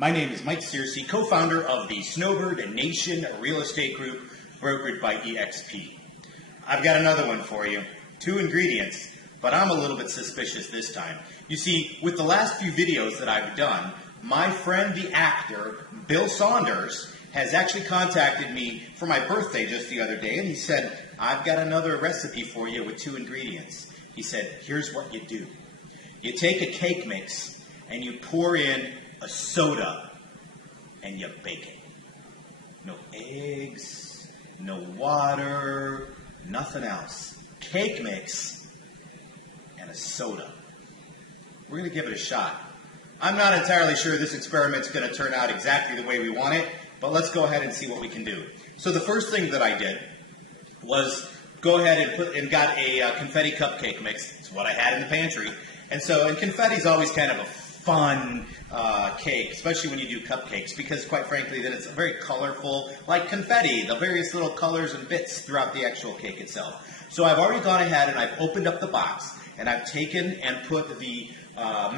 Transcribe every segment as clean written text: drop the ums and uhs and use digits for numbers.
My name is Mike Searcy, co-founder of the Snowbird Nation Real Estate Group, brokered by EXP. I've got another one for you. 2 ingredients, but I'm a little bit suspicious this time. You see, with the last few videos that I've done, my friend the actor, Bill Saunders, has actually contacted me for my birthday just the other day, and he said, I've got another recipe for you with 2 ingredients. He said, here's what you do. You take a cake mix, and you pour in a soda, and you bake it. No eggs, no water, nothing else. Cake mix and a soda. We're going to give it a shot. I'm not entirely sure this experiment's going to turn out exactly the way we want it, but let's go ahead and see what we can do. So the first thing that I did was go ahead and got a confetti cupcake mix. It's what I had in the pantry. And confetti's always kind of a fun cake, especially when you do cupcakes, because quite frankly, then it's very colorful, like confetti, the various little colors and bits throughout the actual cake itself. So I've already gone ahead and I've opened up the box, and I've taken and put the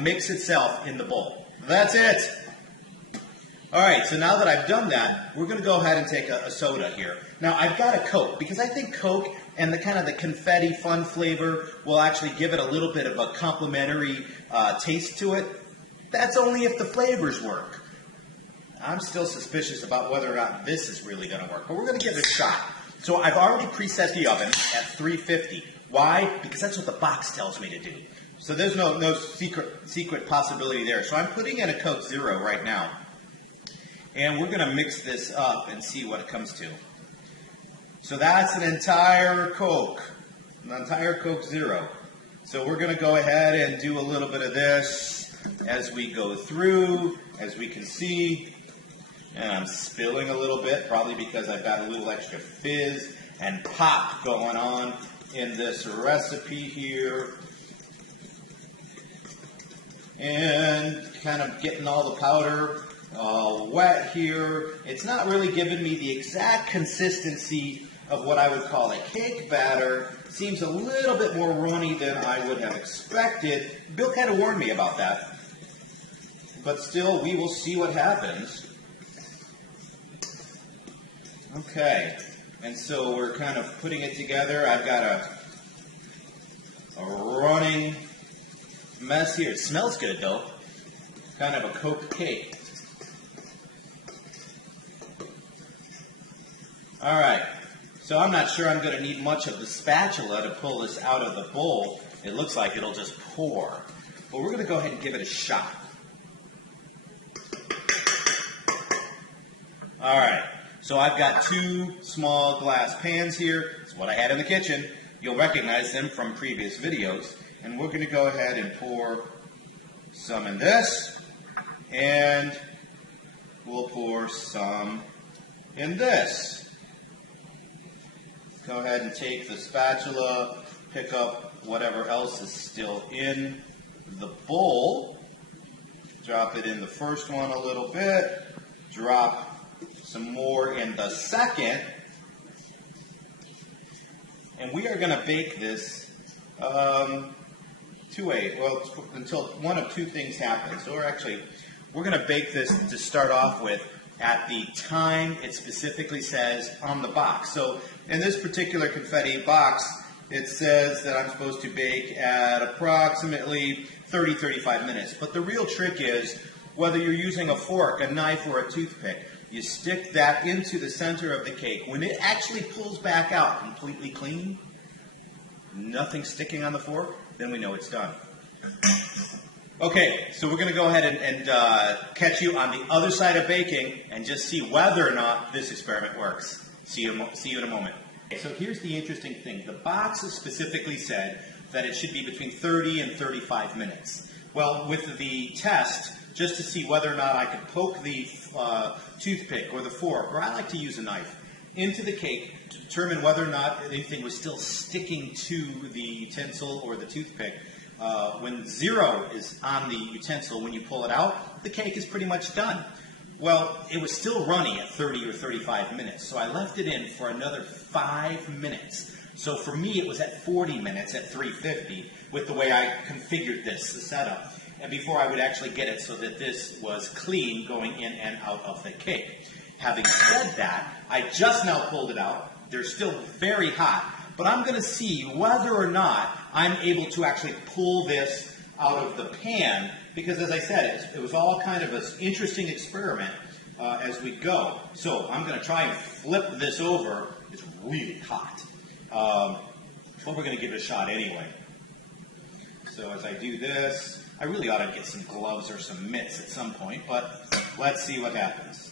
mix itself in the bowl. That's it. All right, so now that I've done that, we're going to go ahead and take a soda here. Now, I've got a Coke, because I think Coke and the kind of the confetti fun flavor will actually give it a little bit of a complimentary taste to it. That's only if the flavors work. I'm still suspicious about whether or not this is really going to work, but we're going to give it a shot. So I've already preset the oven at 350. Why? Because that's what the box tells me to do. So there's no secret possibility there. So I'm putting in a Coke Zero right now. And we're going to mix this up and see what it comes to. So that's an entire Coke Zero. So we're going to go ahead and do a little bit of this as we go through, as we can see. And I'm spilling a little bit, probably because I've got a little extra fizz and pop going on in this recipe here. And kind of getting all the powder wet here. It's not really giving me the exact consistency of what I would call a cake batter. Seems a little bit more runny than I would have expected. Bill kind of warned me about that. But still, we will see what happens. Okay, and so we're kind of putting it together. I've got a running mess here. It smells good, though. Kind of a Coke cake. All right, so I'm not sure I'm going to need much of the spatula to pull this out of the bowl. It looks like it'll just pour. But we're going to go ahead and give it a shot. All right, so I've got 2 small glass pans here. It's what I had in the kitchen. You'll recognize them from previous videos. And we're going to go ahead and pour some in this. And we'll pour some in this. Go ahead and take the spatula, pick up whatever else is still in the bowl. Drop it in the first one a little bit. Drop some more in the second. And we are going to bake this until one of 2 things happen. So we're going to bake this to start off with at the time it specifically says on the box. So in this particular confetti box, it says that I'm supposed to bake at approximately 30-35 minutes. But the real trick is, whether you're using a fork, a knife, or a toothpick, you stick that into the center of the cake. When it actually pulls back out completely clean, nothing sticking on the fork, then we know it's done. Okay, so we're going to go ahead and catch you on the other side of baking and just see whether or not this experiment works. See you in a moment. Okay, so here's the interesting thing. The box has specifically said that it should be between 30 and 35 minutes. Well, with the test, just to see whether or not I could poke the toothpick or the fork, or I like to use a knife, into the cake to determine whether or not anything was still sticking to the utensil or the toothpick. When 0 is on the utensil, when you pull it out, the cake is pretty much done. Well, it was still runny at 30 or 35 minutes, so I left it in for another 5 minutes. So for me, it was at 40 minutes at 350 with the way I configured this, the setup. and before I would actually get it so that this was clean going in and out of the cake. Having said that, I just now pulled it out. They're still very hot, but I'm going to see whether or not I'm able to actually pull this out of the pan, because as I said, it was all kind of an interesting experiment as we go. So I'm going to try and flip this over. It's really hot, but we're going to give it a shot anyway. So as I do this, I really ought to get some gloves or some mitts at some point, but let's see what happens.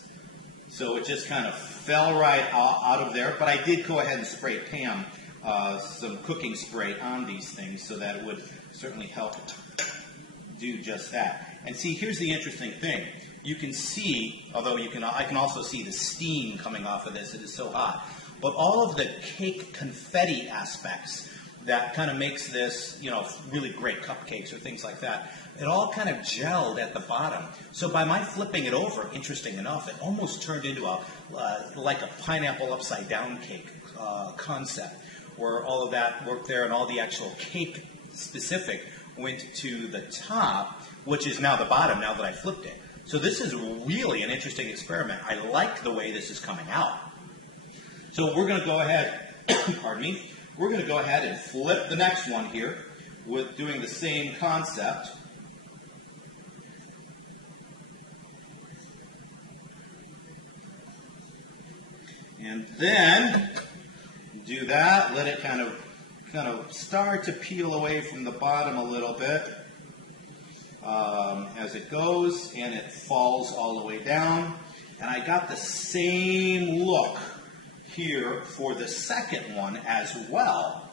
So it just kind of fell right out of there, but I did go ahead and spray Pam some cooking spray on these things so that it would certainly help do just that. And see, here's the interesting thing. You can see, although I can also see the steam coming off of this. It is so hot. But all of the cake confetti aspects that kind of makes this, really great cupcakes or things like that, it all kind of gelled at the bottom. So by my flipping it over, interesting enough, it almost turned into like a pineapple upside down cake concept, where all of that worked there and all the actual cake specific went to the top, which is now the bottom now that I flipped it. So this is really an interesting experiment. I like the way this is coming out. So we're going to go ahead, pardon me, we're going to go ahead and flip the next one here with doing the same concept. And then do that, let it kind of start to peel away from the bottom a little bit as it goes, and it falls all the way down. And I got the same look here for the second one as well.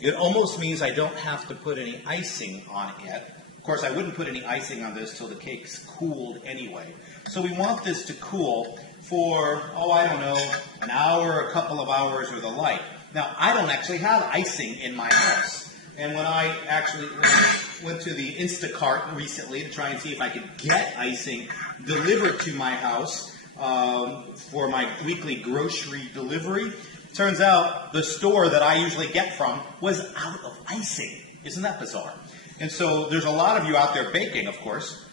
It almost means I don't have to put any icing on it. Of course, I wouldn't put any icing on this till the cake's cooled anyway. So we want this to cool for, I don't know, an hour, a couple of hours, or the like. Now, I don't actually have icing in my house. And when I actually went to the Instacart recently to try and see if I could get icing delivered to my house for my weekly grocery delivery, turns out the store that I usually get from was out of icing. Isn't that bizarre? And so there's a lot of you out there baking, of course,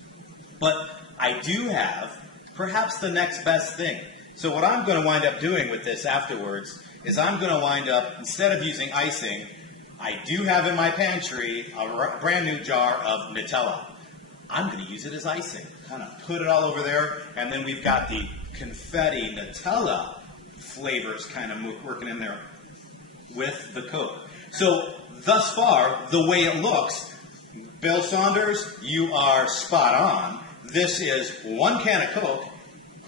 but I do have perhaps the next best thing. So what I'm going to wind up doing with this afterwards is I'm going to wind up, instead of using icing, I do have in my pantry a brand new jar of Nutella. I'm going to use it as icing. Kind of put it all over there, and then we've got the confetti Nutella flavors kind of working in there with the Coke. So thus far, the way it looks, Bill Saunders, you are spot on. This is one can of Coke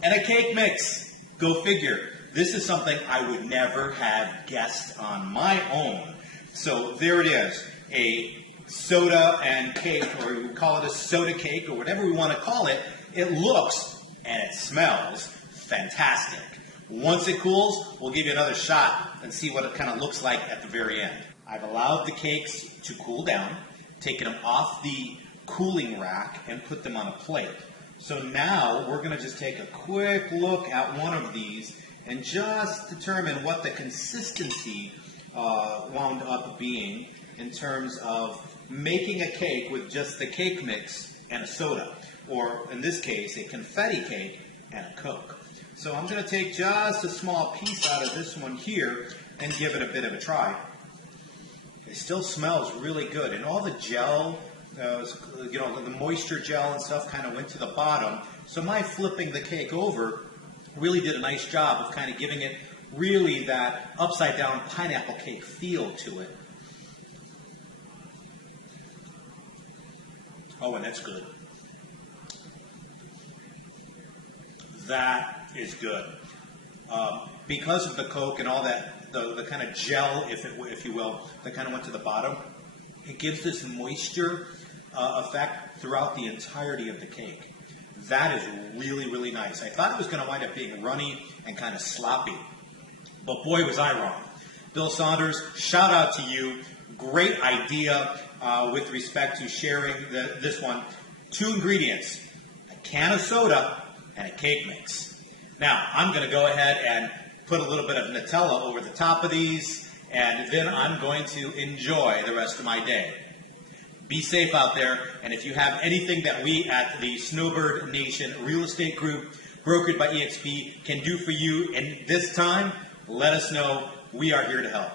and a cake mix. Go figure. This is something I would never have guessed on my own. So there it is, a soda and cake, or we call it a soda cake, or whatever we want to call it. It looks and it smells fantastic. Once it cools, we'll give you another shot and see what it kind of looks like at the very end. I've allowed the cakes to cool down, taken them off the cooling rack, and put them on a plate. So now we're going to just take a quick look at one of these and just determine what the consistency wound up being in terms of making a cake with just the cake mix and a soda, or in this case, a confetti cake and a Coke. So I'm going to take just a small piece out of this one here and give it a bit of a try. It still smells really good, and all the gel, the moisture gel and stuff kind of went to the bottom. So my flipping the cake over really did a nice job of kind of giving it really that upside down pineapple cake feel to it. Oh, and that's good. That is good. Because of the Coke and all that, the kind of gel, if you will, that kind of went to the bottom, it gives this moisture effect throughout the entirety of the cake. That is really, really nice. I thought it was going to wind up being runny and kind of sloppy, but boy, was I wrong. Bill Saunders, shout out to you. Great idea with respect to sharing this one. 2 ingredients, a can of soda and a cake mix. Now, I'm going to go ahead and put a little bit of Nutella over the top of these, and then I'm going to enjoy the rest of my day. Be safe out there, and if you have anything that we at the Snowbird Nation Real Estate Group, brokered by EXP, can do for you in this time, let us know. We are here to help.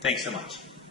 Thanks so much.